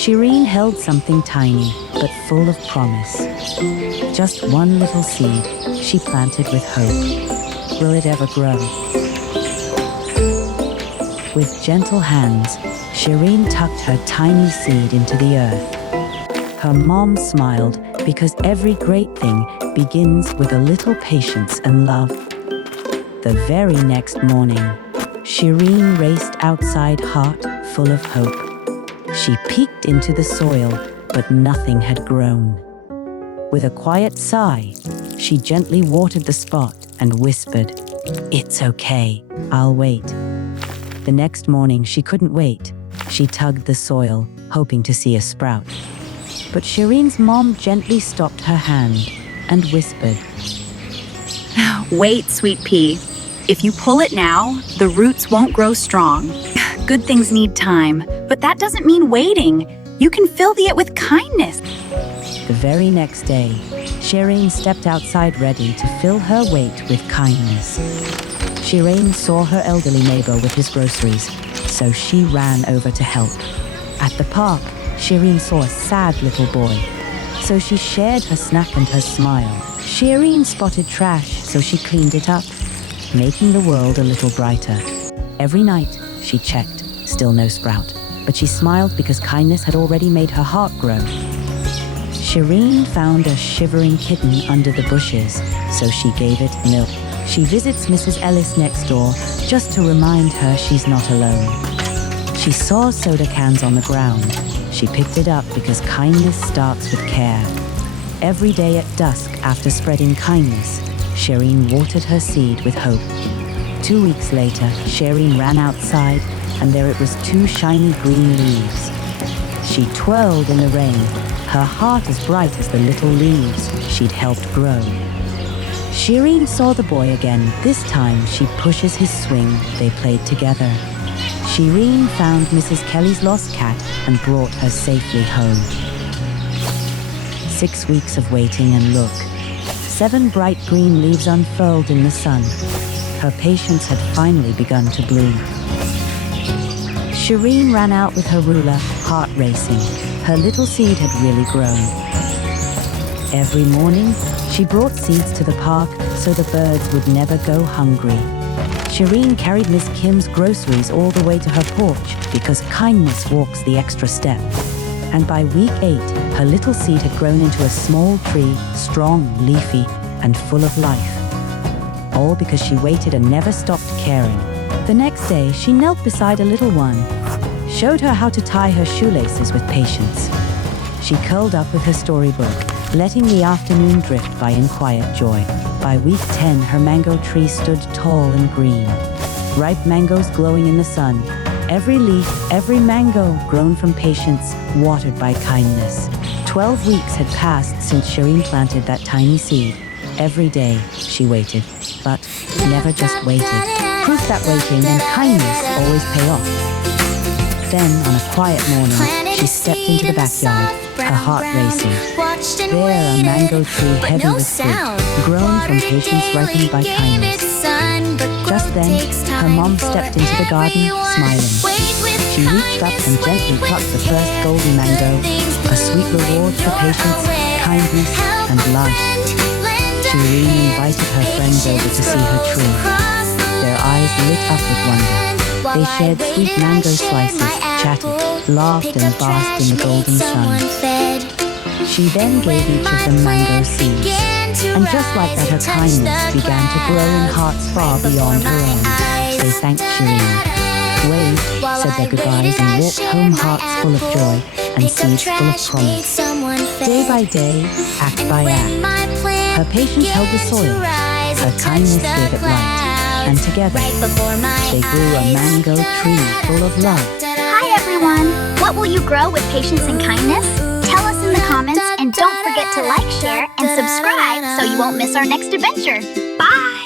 Sereen held something tiny, but full of promise. Just one little seed she planted with hope. Will it ever grow? With gentle hands, Sereen tucked her tiny seed into the earth. Her mom smiled because every great thing begins with a little patience and love. The very next morning, Sereen raced outside, heart full of hope. She peeked into the soil, but nothing had grown. With a quiet sigh, she gently watered the spot and whispered, "It's okay, I'll wait." The next morning, she couldn't wait. She tugged the soil, hoping to see a sprout. But Sereen's mom gently stopped her hand and whispered, "Wait, sweet pea. If you pull it now, the roots won't grow strong. Good things need time, but that doesn't mean waiting. You can fill it with kindness." The very next day, Sereen stepped outside ready to fill her weight with kindness. Sereen saw her elderly neighbor with his groceries, so she ran over to help. At the park, Sereen saw a sad little boy, so she shared her snack and her smile. Sereen spotted trash, so she cleaned it up, making the world a little brighter. Every night, she checked, still no sprout, but she smiled because kindness had already made her heart grow. Sereen found a shivering kitten under the bushes, so she gave it milk. She visits Mrs. Ellis next door just to remind her she's not alone. She saw soda cans on the ground. She picked it up because kindness starts with care. Every day at dusk, after spreading kindness, Sereen watered her seed with hope. 2 weeks later, Sereen ran outside, and there it was, 2 shiny green leaves. She twirled in the rain, her heart as bright as the little leaves she'd helped grow. Sereen saw the boy again. This time, she pushes his swing. They played together. Sereen found Mrs. Kelly's lost cat and brought her safely home. 6 weeks of waiting, and look, 7 bright green leaves unfurled in the sun. Her patience had finally begun to bloom. Sereen ran out with her ruler, heart racing. Her little seed had really grown. Every morning, she brought seeds to the park so the birds would never go hungry. Sereen carried Miss Kim's groceries all the way to her porch because kindness walks the extra step. And by week 8, her little seed had grown into a small tree, strong, leafy, and full of life. All because she waited and never stopped caring. The next day, she knelt beside a little one, showed her how to tie her shoelaces with patience. She curled up with her storybook, letting the afternoon drift by in quiet joy. By week 10, her mango tree stood tall and green. Ripe mangoes glowing in the sun. Every leaf, every mango grown from patience, watered by kindness. 12 weeks had passed since Sereen planted that tiny seed. Every day, she waited, but never just waited. Proof that waiting and kindness always pay off. Then, on a quiet morning, she stepped into the backyard, her heart racing. There, a mango tree heavy with fruit, grown from patience ripened by kindness. Just then, her mom stepped into the garden, smiling. She reached up and gently plucked the first golden mango, a sweet reward for patience, kindness, and love. Sereen invited her friends over to see her tree. Their eyes lit up with wonder. They shared sweet mango slices, chatted, laughed, and basked in the golden sun. She then gave each of them mango seeds. And just like that, her kindness began to grow in hearts far beyond her own. They thanked Sereen, waved, said their goodbyes, and walked home, hearts full of joy and seeds full of promise. Day by day, act by act, her patience held the soil, her kindness gave it light, and together, they grew a mango tree full of love. Hi everyone! What will you grow with patience and kindness? Tell us in the comments, and don't forget to like, share, and subscribe so you won't miss our next adventure. Bye!